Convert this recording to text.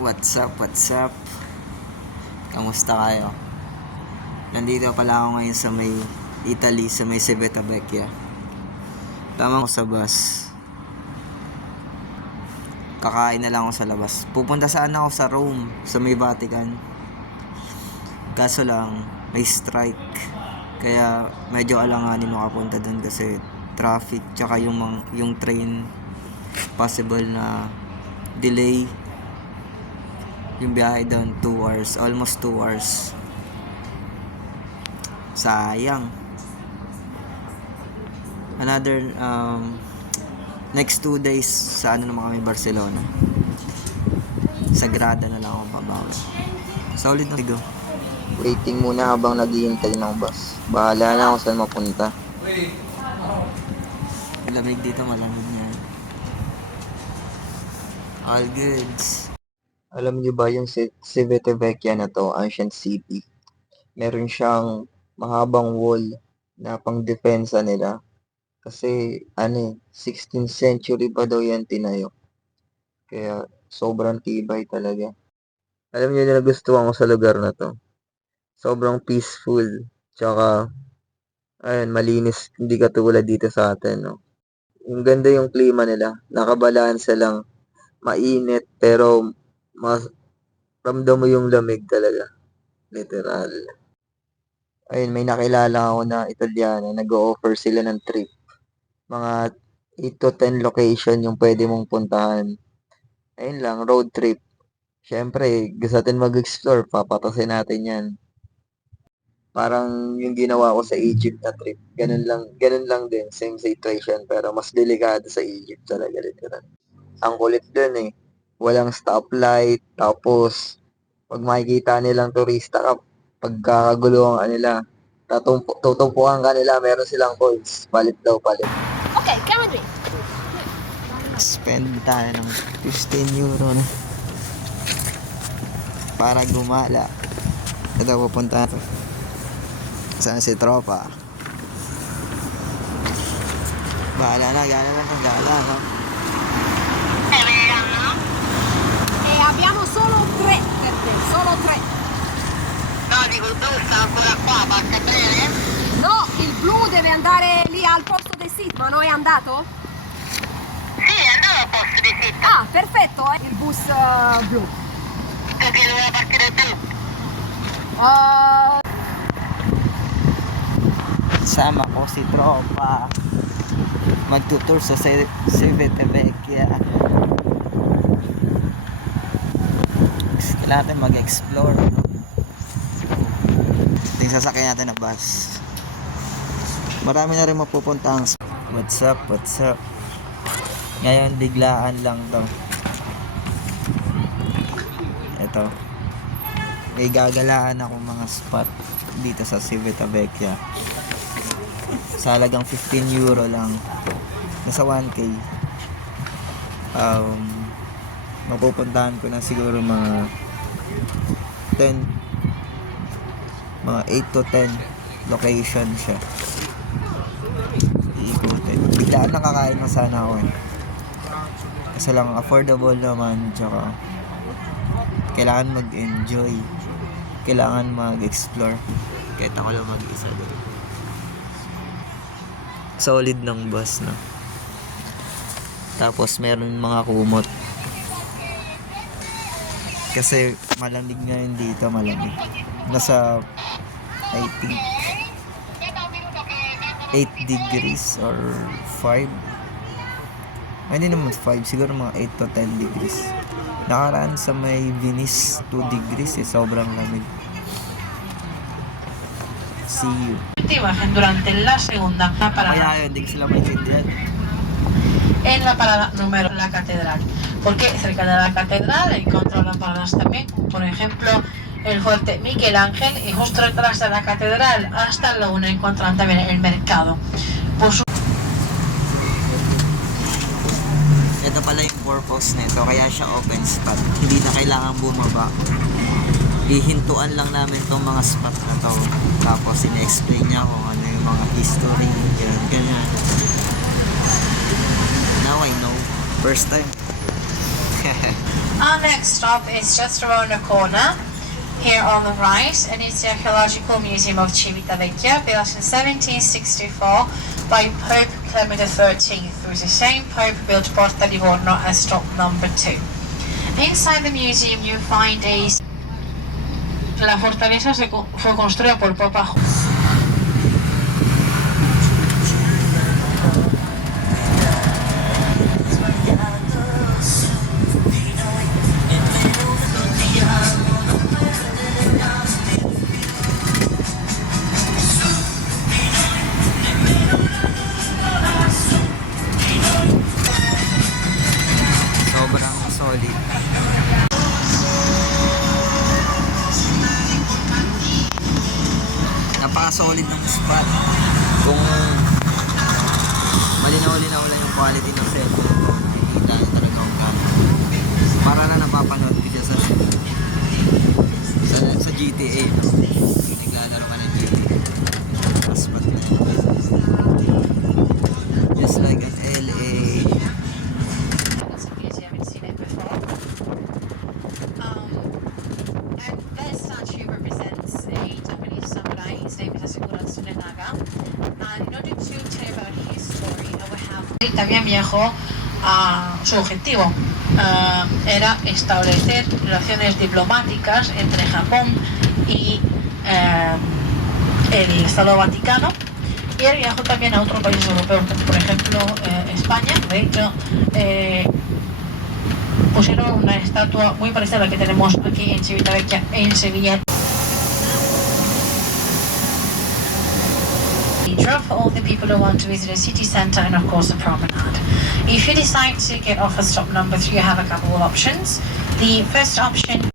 What's up, what's up? Kamusta kayo? Nandito pala ako ngayon sa may Italy, sa may Civitavecchia. Tama ko sa bus. Kakain na lang ako sa labas. Pupunta sana ako sa Rome, sa may Vatican. Kaso lang, may strike. Kaya medyo alanganin makapunta dun kasi traffic, tsaka yung train possible na delay. Yung biyahe doon 2 hours, almost 2 hours. Sayang. Another next 2 days sa naman kami, Barcelona. Sagrada na lang ako babawi. Solid na tigo. Waiting muna habang naghihintay ng bus. Bahala na kung saan mapunta. Malamig dito, malamig na. All goods. Alam niyo ba yung Civitavecchia na to, ancient city? Meron siyang mahabang wall na pang-depensa nila. Kasi 16th century pa daw yan tinayo. Kaya sobrang tibay talaga. Alam niyo na nagustuhan ko sa lugar na to. Sobrang peaceful. Tsaka, malinis. Hindi katulad dito sa atin, no? Yung ganda yung klima nila. Nakabalansa lang. Mainit, pero mas ramdam mo yung lamig talaga. Literal. Ayun, may nakilala ako na Italiano. Nag-o-offer sila ng trip. Mga 8 to 10 location yung pwede mong puntahan. Ayun lang, road trip. Siyempre, gusto natin mag-explore. Papatasin natin yan. Parang yung ginawa ko sa Egypt na trip. Ganun lang din. Same situation. Pero mas delikado sa Egypt talaga. Literal. Ang kulit dun eh. Walang stoplight. Tapos, pag makikita nilang turista ka, pagkakaguluhan ka nila, tutumpukan ka nila, meron silang coins. Palit daw, palit. Okay, come with me. Spend tayo ng 15 euro na para gumala. Ito, pupunta natin. Saan si tropa? Bahala na, gana lang, no? E abbiamo solo 3 per te, solo 3. No, dico il blu sta ancora qua, passa bene? No, il blu deve andare lì al posto del sito, ma non è andato? Sì, andavo al posto di sito. Ah, perfetto, il bus blu. Perché doveva partire il blu. Sama ko si tropa. Magtutour sa Civitavecchia. Kailangan natin mag-explore. Ito yung sasakyan natin na bus. Marami na rin mapupuntang. What's up, what's up? Ngayon, biglaan lang to. Ito. May gagalaan akong mga spot dito sa Civitavecchia. Sa halagang 15 euro lang. Nasa 1K. Mapupuntahan ko na siguro mga 8 to 10 location siya. Iikutin. Biglaan nakakain na sana ako eh. Kasi lang affordable naman, tsaka kailangan mag-enjoy, kailangan mag-explore. Kahit ako lang mag-isa doon. Solid ng bus, no? Tapos meron mga kumot. Kasi malamig ngayon dito, malamig. Nasa, I think, 8 degrees or 5. Hindi naman 5, siguro mga 8 to 10 degrees. Nakaraan sa may Venice, 2 degrees eh, sobrang lamig. See you. Durante la segunda parada. Kaya yun, hindi ko sila maintindihan. En la parada número la catedral. Porque cerca de la catedral encontramos paradas también, por ejemplo, el fuerte Miguel Ángel y justo detrás de la catedral hasta la una encuentran también el mercado. Pues Ito pala yung purpose nito, kaya siya open spot. Hindi na kailangan bumaba. Ihintuan lang namin tong mga spot na to. Tapos ina-explain niya kung ano yung mga history, ganyan. Now I know. First time. Our next stop is just around the corner, here on the right, and it's the Archaeological Museum of Civitavecchia, built in 1764 by Pope Clement XIII, who is the same Pope who built Porta Livorno as stop number 2. Inside the museum you find La fortaleza fue construida por Papa Sobrang solid. Napaka-solid ng spot. Kung malinaw-linaw lang yung quality ng cellphone ko, nakikita nyo talaga kung gano'n. Para na napapanood ko siya sa GTA, no? Naglalaro ka ng GTA. Spot yun. Just like at LA. And that statue represents a Japanese samurai. His name is Asakura Tsunenaga. And in order to tell you about his story, I will have... También viajó a su objetivo. Era establecer relaciones diplomáticas entre Japón y el Estado Vaticano. Y él viajó también a otros países europeos, por ejemplo, España. De hecho, pusieron una estatua muy parecida a la que tenemos aquí en Civitavecchia, en Sevilla. For all the people who want to visit the city centre and of course the promenade. If you decide to get off at stop number 3, you have a couple of options. The first option